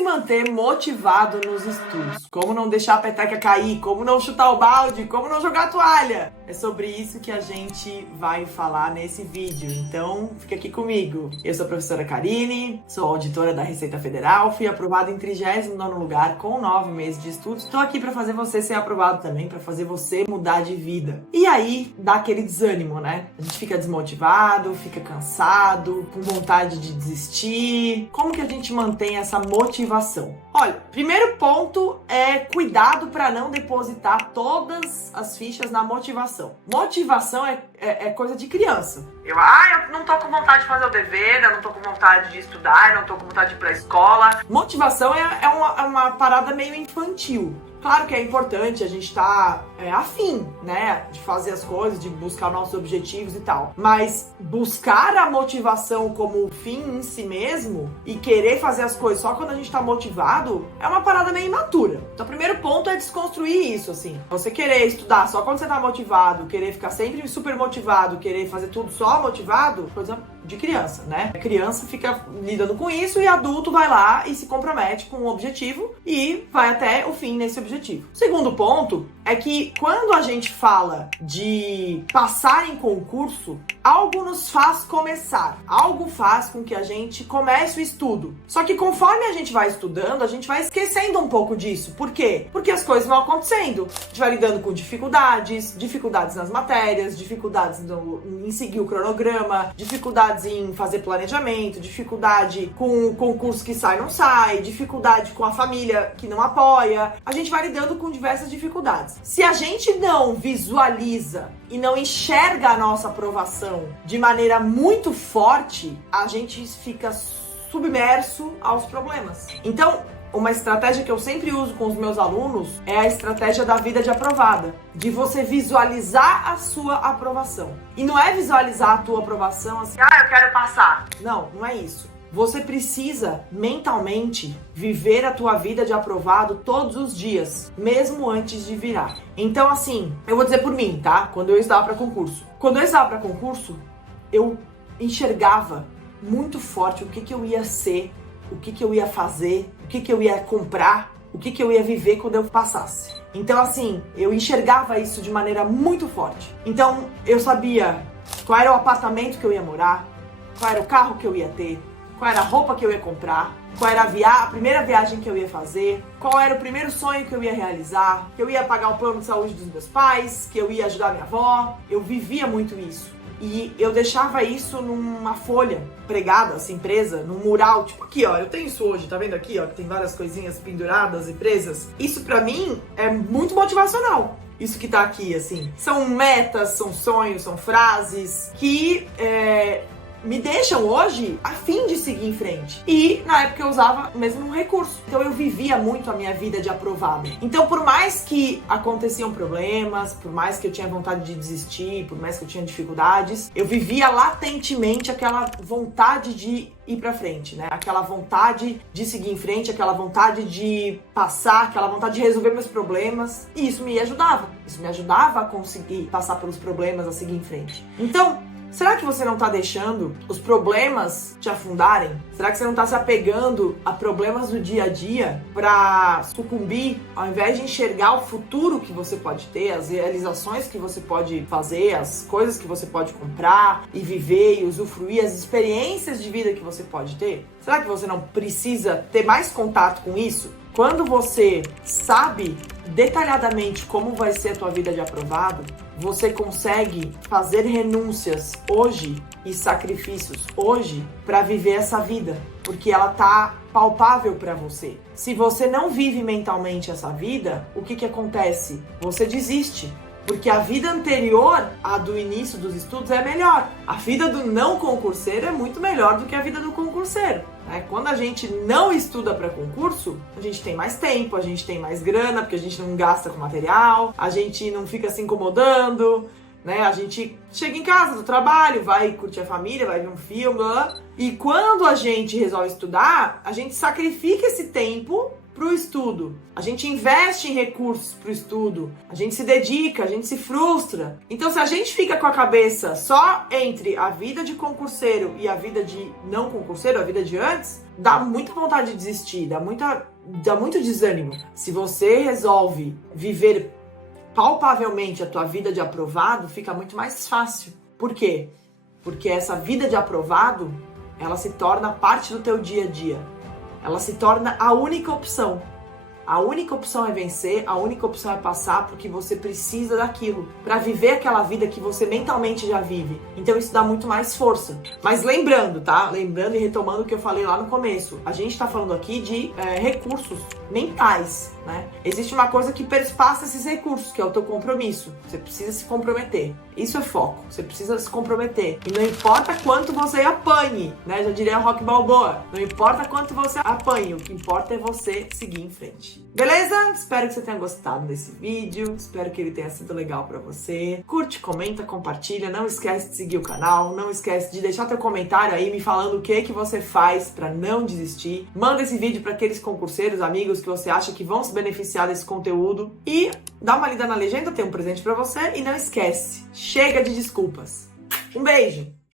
se manter motivado nos estudos? Como não deixar a peteca cair? Como não chutar o balde? Como não jogar a toalha? É sobre isso que a gente vai falar nesse vídeo, então fica aqui comigo. Eu sou a professora Karine, sou auditora da Receita Federal, fui aprovada em 39º lugar com 9 meses de estudos. Estou aqui para fazer você ser aprovado também, para fazer você mudar de vida. E aí, dá aquele desânimo, né? A gente fica desmotivado, fica cansado, com vontade de desistir. Como que a gente mantém essa motivação? Olha, primeiro ponto é cuidado para não depositar todas as fichas na motivação. Motivação é coisa de criança. Eu não tô com vontade de fazer o dever, eu não tô com vontade de estudar, eu não tô com vontade de ir pra escola. Motivação é uma parada meio infantil. Claro que é importante a gente estar afim, né, de fazer as coisas, de buscar nossos objetivos e tal. Mas buscar a motivação como fim em si mesmo e querer fazer as coisas só quando a gente tá motivado é uma parada meio imatura. Então o primeiro ponto é desconstruir isso, assim. Você querer estudar só quando você tá motivado, querer ficar sempre super motivado, querer fazer tudo só motivado, coisa de criança, né? A criança fica lidando com isso e adulto vai lá e se compromete com um objetivo e vai até o fim nesse objetivo. O segundo ponto é que quando a gente fala de passar em concurso, algo nos faz começar, algo faz com que a gente comece o estudo. Só que conforme a gente vai estudando, a gente vai esquecendo um pouco disso. Por quê? Porque as coisas vão acontecendo. A gente vai lidando com dificuldades nas matérias, dificuldades em seguir o cronograma, dificuldades em fazer planejamento, dificuldade com o concurso que sai não sai, dificuldade com a família que não apoia. A gente vai lidando com diversas dificuldades. Se a gente não visualiza e não enxerga a nossa aprovação de maneira muito forte, a gente fica submerso aos problemas. Então, uma estratégia que eu sempre uso com os meus alunos é a estratégia da vida de aprovada, de você visualizar a sua aprovação. E não é visualizar a tua aprovação assim, eu quero passar. Não é isso. Você precisa mentalmente viver a tua vida de aprovado todos os dias, mesmo antes de virar. Então, assim, eu vou dizer por mim, tá? Quando eu estava para concurso. Quando eu estava para concurso, eu enxergava muito forte o que eu ia ser, o que eu ia fazer, o que eu ia comprar, o que eu ia viver quando eu passasse. Então, assim, eu enxergava isso de maneira muito forte. Então, eu sabia qual era o apartamento que eu ia morar, qual era o carro que eu ia ter, qual era a roupa que eu ia comprar, qual era a primeira viagem que eu ia fazer, qual era o primeiro sonho que eu ia realizar, que eu ia pagar o plano de saúde dos meus pais, que eu ia ajudar minha avó. Eu vivia muito isso. E eu deixava isso numa folha pregada, assim, presa, num mural. Tipo aqui, ó, eu tenho isso hoje, tá vendo aqui, ó, que tem várias coisinhas penduradas e presas. Isso pra mim é muito motivacional. Isso que tá aqui, assim. São metas, são sonhos, são frases que me deixam hoje a fim de seguir em frente. E na época eu usava mesmo um recurso. Então eu vivia muito a minha vida de aprovado. Então por mais que aconteciam problemas, por mais que eu tinha vontade de desistir, por mais que eu tinha dificuldades, eu vivia latentemente aquela vontade de ir pra frente, né? Aquela vontade de seguir em frente, aquela vontade de passar, aquela vontade de resolver meus problemas. E isso me ajudava. Isso me ajudava a conseguir passar pelos problemas, a seguir em frente. Então, será que você não tá deixando os problemas te afundarem? Será que você não tá se apegando a problemas do dia a dia pra sucumbir, ao invés de enxergar o futuro que você pode ter, as realizações que você pode fazer, as coisas que você pode comprar e viver e usufruir, as experiências de vida que você pode ter? Será que você não precisa ter mais contato com isso? Quando você sabe detalhadamente como vai ser a tua vida de aprovado, você consegue fazer renúncias hoje e sacrifícios hoje para viver essa vida, porque ela tá palpável para você. Se você não vive mentalmente essa vida, o que acontece? Você desiste. Porque a vida anterior à do início dos estudos é melhor. A vida do não concurseiro é muito melhor do que a vida do concurseiro, né? Quando a gente não estuda para concurso, a gente tem mais tempo, a gente tem mais grana, porque a gente não gasta com material, a gente não fica se incomodando, né? A gente chega em casa do trabalho, vai curtir a família, vai ver um filme, blá, blá. E quando a gente resolve estudar, a gente sacrifica esse tempo pro estudo, a gente investe em recursos pro estudo, a gente se dedica, a gente se frustra. Então, se a gente fica com a cabeça só entre a vida de concurseiro e a vida de não concurseiro, a vida de antes, dá muita vontade de desistir, dá muito desânimo. Se você resolve viver palpavelmente a tua vida de aprovado, fica muito mais fácil. Por quê? Porque essa vida de aprovado, ela se torna parte do teu dia a dia. Ela se torna a única opção. A única opção é vencer, a única opção é passar, porque você precisa daquilo para viver aquela vida que você mentalmente já vive. Então isso dá muito mais força. Mas lembrando, tá? Lembrando e retomando o que eu falei lá no começo, a gente tá falando aqui de recursos mentais, né? Existe uma coisa que perspassa esses recursos, que é o teu compromisso. Você precisa se comprometer. Isso é foco. Você precisa se comprometer. E não importa quanto você apanhe, né? Já diria Rock Balboa. Não importa quanto você apanhe, o que importa é você seguir em frente. Beleza? Espero que você tenha gostado desse vídeo. Espero que ele tenha sido legal pra você. Curte, comenta, compartilha. Não esquece de seguir o canal. Não esquece de deixar teu comentário aí me falando o que você faz pra não desistir. Manda esse vídeo pra aqueles concurseiros, amigos que você acha que vão se beneficiar desse conteúdo. E dá uma lida na legenda, tem um presente pra você. E não esquece, chega de desculpas. Um beijo!